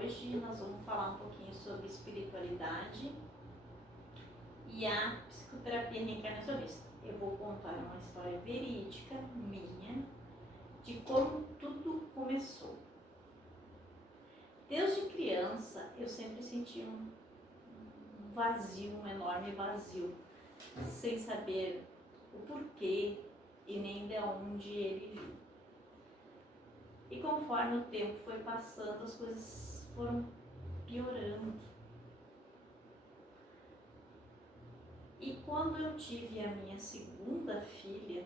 hoje nós vamos falar um pouquinho sobre espiritualidade e a psicoterapia reencarnacionista. Eu vou contar uma história verídica minha de como tudo começou. Desde criança eu sempre senti um vazio, um enorme vazio, sem saber o porquê e nem de onde ele viu. E conforme o tempo foi passando, as coisas foram piorando. E quando eu tive a minha segunda filha,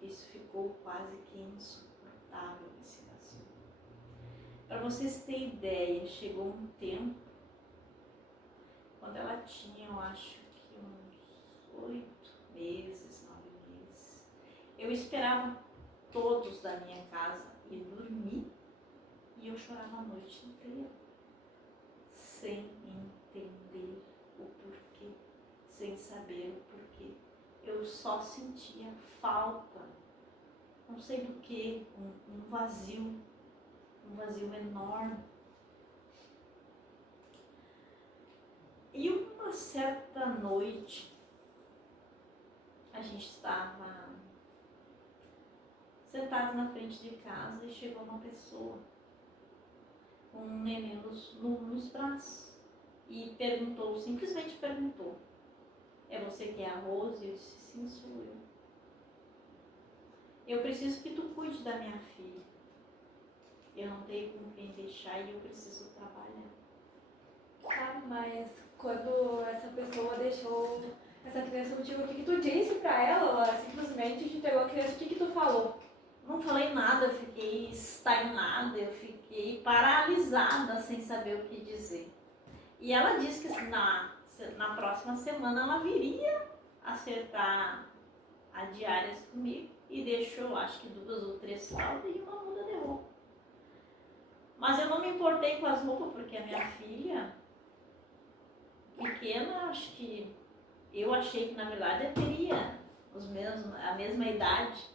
isso ficou quase que insuportável esse vazio. Para vocês terem ideia, chegou um tempo, quando ela tinha, eu acho que uns 8 meses, 9 meses, eu esperava todos da minha casa ir dormir e eu chorava a noite inteira, sem entender o porquê, sem saber o porquê. Eu só sentia falta, não sei do que, um vazio enorme. E uma certa noite, a gente estava sentado na frente de casa e chegou uma pessoa com um neném nos braços e perguntou, simplesmente perguntou: é você que é a Rose? Eu disse: sim, sou eu. Eu preciso que tu cuide da minha filha. Eu não tenho com quem deixar e eu preciso trabalhar. Tá, mas quando essa pessoa deixou essa criança contigo, o que tu disse pra ela? Ela simplesmente te entregou a criança, o que tu falou? Não falei nada, eu fiquei estagnada, eu fiquei paralisada sem saber o que dizer. E ela disse que na próxima semana ela viria acertar a diárias comigo e deixou, acho que 2 ou 3 fraldas e uma muda de roupa. Mas eu não me importei com as roupas, porque a minha filha pequena, acho que eu achei que na verdade eu teria a mesma idade.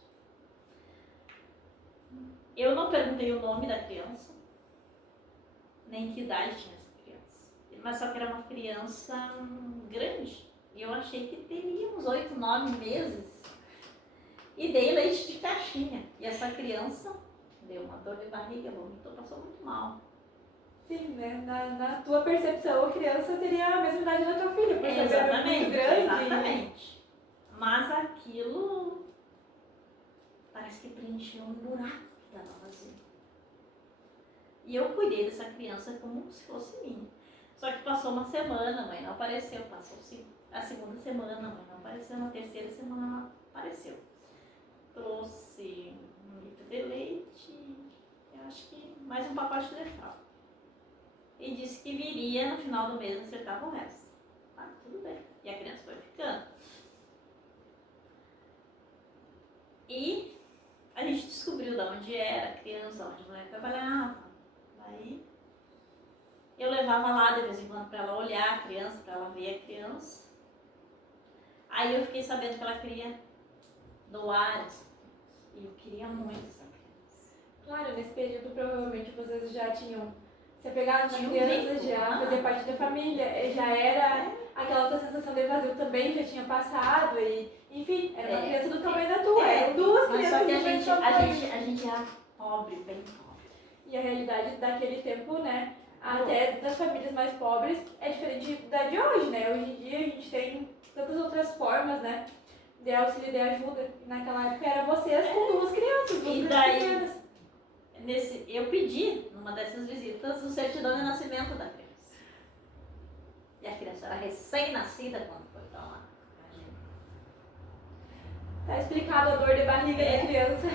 Eu não perguntei o nome da criança, nem que idade tinha essa criança. Mas só que era uma criança grande. E eu achei que teria uns 8, 9 meses. E dei leite de caixinha. E essa criança deu uma dor de barriga, vomitou, passou muito mal. Sim, né? Na tua percepção, a criança teria a mesma idade da tua filha, por ser Exatamente, muito grande. exatamente. Mas aquilo parece que preencheu um buraco que estava vazio. E eu cuidei dessa criança como se fosse minha. Só que passou uma semana, a mãe não apareceu. Passou a segunda semana, a mãe não apareceu. Na terceira semana ela apareceu. Trouxe 1 litro de leite, eu acho que mais um pacote de fralda. E disse que viria no final do mês acertar o resto. Ah, tudo bem. E a criança foi ficando. E a gente descobriu de onde era a criança, onde a mãe trabalhava. Aí eu levava lá de vez em quando para ela olhar a criança, para ela ver a criança. Aí eu fiquei sabendo que ela queria doar essa criança. E eu queria muito essa criança. Claro, nesse período provavelmente vocês já tinham se apegado na Tinha um criança, vínculo, já né? fazia parte da família, já era aquela outra sensação de vazio também, já tinha passado e, enfim, era uma criança do tamanho da tua, eram 2 Mas crianças só que do mesmo tamanho. a gente era pobre, bem pobre. E a realidade daquele tempo, né, até das famílias mais pobres, é diferente da de hoje, né? Hoje em dia a gente tem tantas outras formas, né, de auxílio, de ajuda. Naquela época era vocês com 2 crianças, 2 E crianças daí, pequenas. eu pedi, numa dessas visitas, o certidão de nascimento da criança. E a criança era recém-nascida quando foi pra lá. Tá explicado a dor de barriga da criança.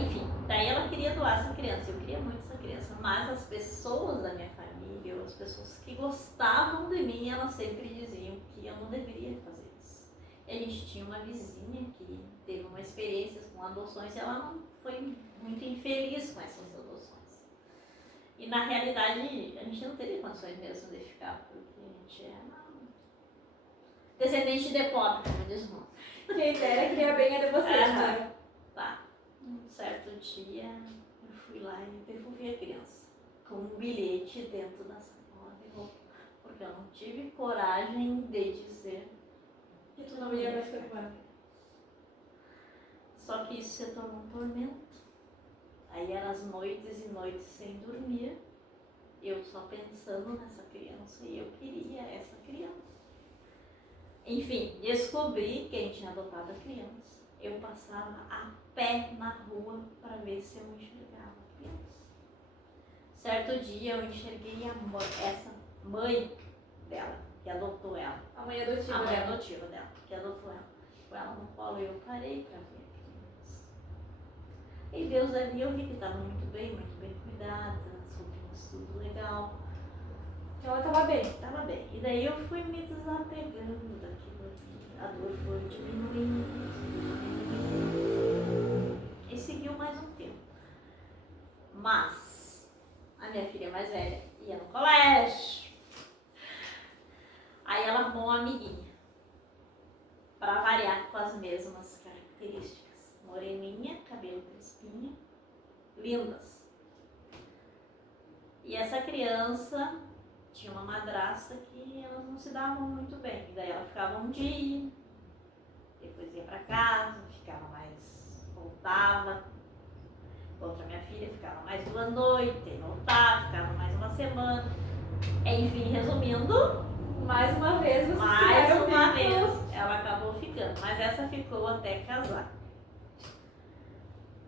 Enfim, daí ela queria doar essa criança, eu queria muito essa criança, mas as pessoas da minha família, ou as pessoas que gostavam de mim, elas sempre diziam que eu não deveria fazer isso. E a gente tinha uma vizinha que teve uma experiência com adoções e ela não foi muito infeliz com essas adoções. E na realidade a gente não teria condições mesmo de ficar, porque a gente era descendente de pobre, como diz o nome. Quem dera queria bem a de vocês, né? Tá. Um certo dia eu fui lá e devolvi a criança. com um bilhete dentro da sacola de roupa, porque eu não tive coragem de dizer Que tu não ia mais ficar com ela. Só que isso se tornou um tormento. Aí eram as noites e noites sem dormir, eu só pensando nessa criança, e eu queria essa criança. Enfim, descobri quem tinha adotado a criança. Eu passava a pé na rua para ver se eu enxergava a criança. Certo dia eu enxerguei essa mãe dela, que adotou ela. A mãe adotiva A mãe dela. adotiva dela, que adotou ela. Com ela no colo, e eu parei para ver a criança. E Deus ali, eu vi que estava muito bem cuidada, as roupinhas tudo legal. Ela tava bem. Estava bem. E daí eu fui me desapegando daquilo ali. A dor foi diminuindo. E seguiu mais um tempo. Mas a minha filha mais velha ia no colégio. Aí ela arrumou uma amiguinha. Para variar, com as mesmas características. Moreninha, cabelo crespinha, lindas. E essa criança tinha uma madrasta que elas não se davam muito bem. E daí ela ficava um dia, depois ia para casa, ficava mais, voltava. Outra minha filha ficava mais 2 noites, voltava, ficava mais uma semana. Enfim, resumindo, Mais uma vez vocês mais ficaram uma vínculos. vez ela acabou ficando, mas essa ficou até casar.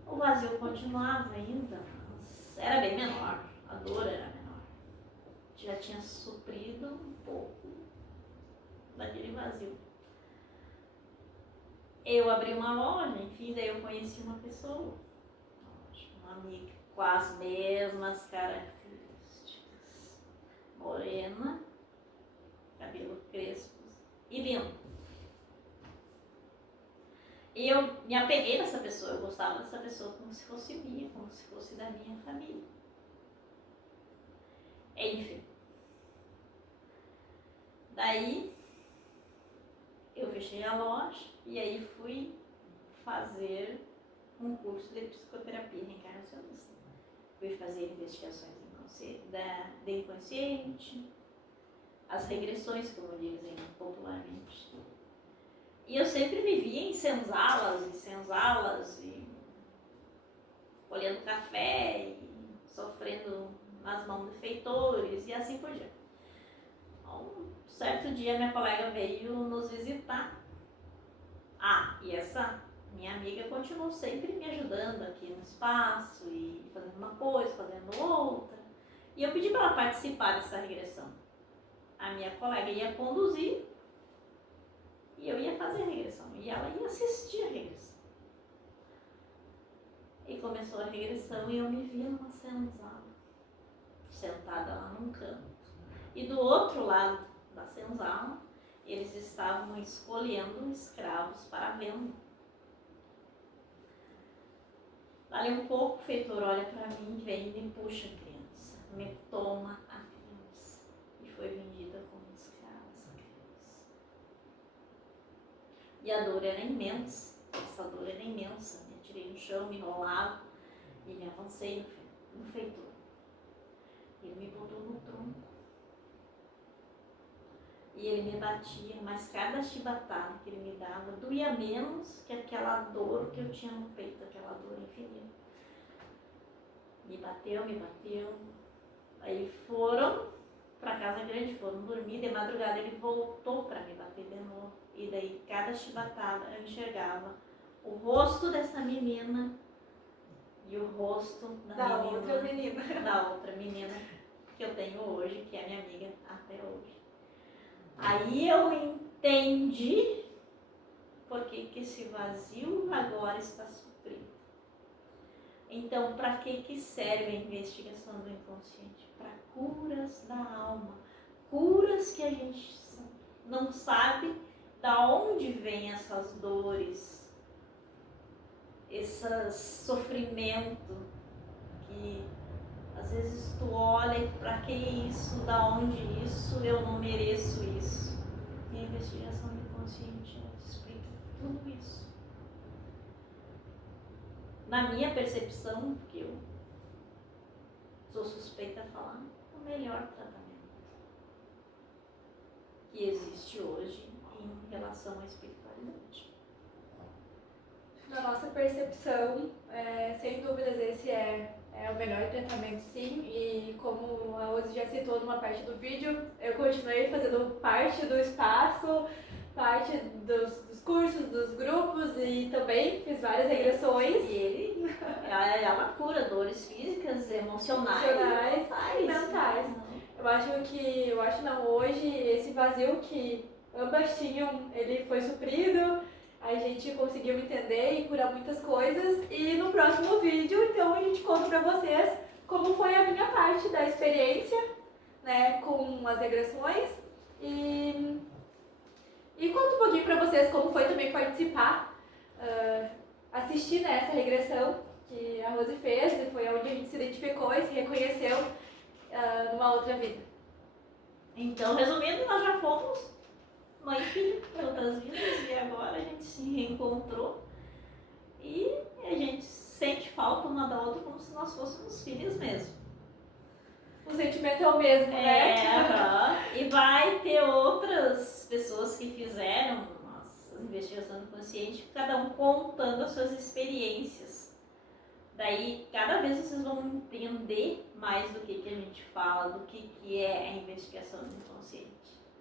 O vazio continuava ainda, mas era bem menor, a dor era menor. Já tinha suprido um pouco daquele vazio. Eu abri uma loja, enfim, daí eu conheci uma pessoa, uma amiga, com as mesmas características. Morena, cabelo crespo e lindo. E eu me apeguei nessa pessoa, eu gostava dessa pessoa como se fosse minha, como se fosse da minha família. Enfim. Daí, eu fechei a loja e aí fui fazer um curso de psicoterapia reencarnacionista. Fui fazer investigações do inconsciente, as regressões, como dizem popularmente. E eu sempre vivia em senzalas, e colhendo café, e sofrendo nas mãos de feitores, e assim por diante. Um certo dia minha colega veio nos visitar. E essa minha amiga continuou sempre me ajudando aqui no espaço, e fazendo uma coisa, fazendo outra. E eu pedi para ela participar dessa regressão. A minha colega ia conduzir e eu ia fazer a regressão. E ela ia assistir a regressão. E começou a regressão e eu me vi numa senzala, sentada lá num canto. E do outro lado da senzala, eles estavam escolhendo escravos para venda. Dali um pouco, o feitor olha para mim, vem e me puxa a criança, me toma a criança. E foi vendida como escrava essa criança. E a dor era imensa, essa dor era imensa. Me tirei no chão, me enrolava e me avancei no feitor. Ele me botou no tronco. E ele me batia, mas cada chibatada que ele me dava doía menos que aquela dor que eu tinha no peito, aquela dor infinita. Me bateu. Aí foram para casa grande, foram dormir, de madrugada ele voltou para me bater de novo. E daí cada chibatada eu enxergava o rosto dessa menina e o rosto da outra menina. Da outra menina que eu tenho hoje, que é minha amiga até hoje. Aí eu entendi porque que esse vazio agora está suprido. Então, para que serve a investigação do inconsciente? Para curas da alma. Curas que a gente não sabe da onde vêm essas dores, esse sofrimento que às vezes tu olha e para que isso, da onde isso, eu não mereço isso. E a investigação do inconsciente explica tudo isso. Na minha percepção, porque eu sou suspeita a falar, o melhor tratamento que existe hoje em relação à espiritualidade. Na nossa percepção, sem dúvidas esse é o melhor tratamento, sim, e como a Rose já citou numa parte do vídeo, eu continuei fazendo parte do espaço, parte dos cursos, dos grupos e também fiz várias regressões. E ela cura dores físicas, emocionais e mentais. Eu acho não, hoje esse vazio que ambas tinham, ele foi suprido, a gente conseguiu entender e curar muitas coisas, e no próximo vídeo, então, a gente conta pra vocês como foi a minha parte da experiência, né, com as regressões, e conta um pouquinho pra vocês como foi também participar, assistir nessa regressão que a Rose fez, e foi onde a gente se identificou e se reconheceu numa outra vida. Então, resumindo, nós já fomos mãe e filho em outras vidas e agora a gente se reencontrou e a gente sente falta uma da outra como se nós fôssemos filhas mesmo. O sentimento é o mesmo, né? E vai ter outras pessoas que fizeram as investigações conscientes, cada um contando as suas experiências. Daí, cada vez vocês vão entender mais do que a gente fala, do que é a investigação inconsciente.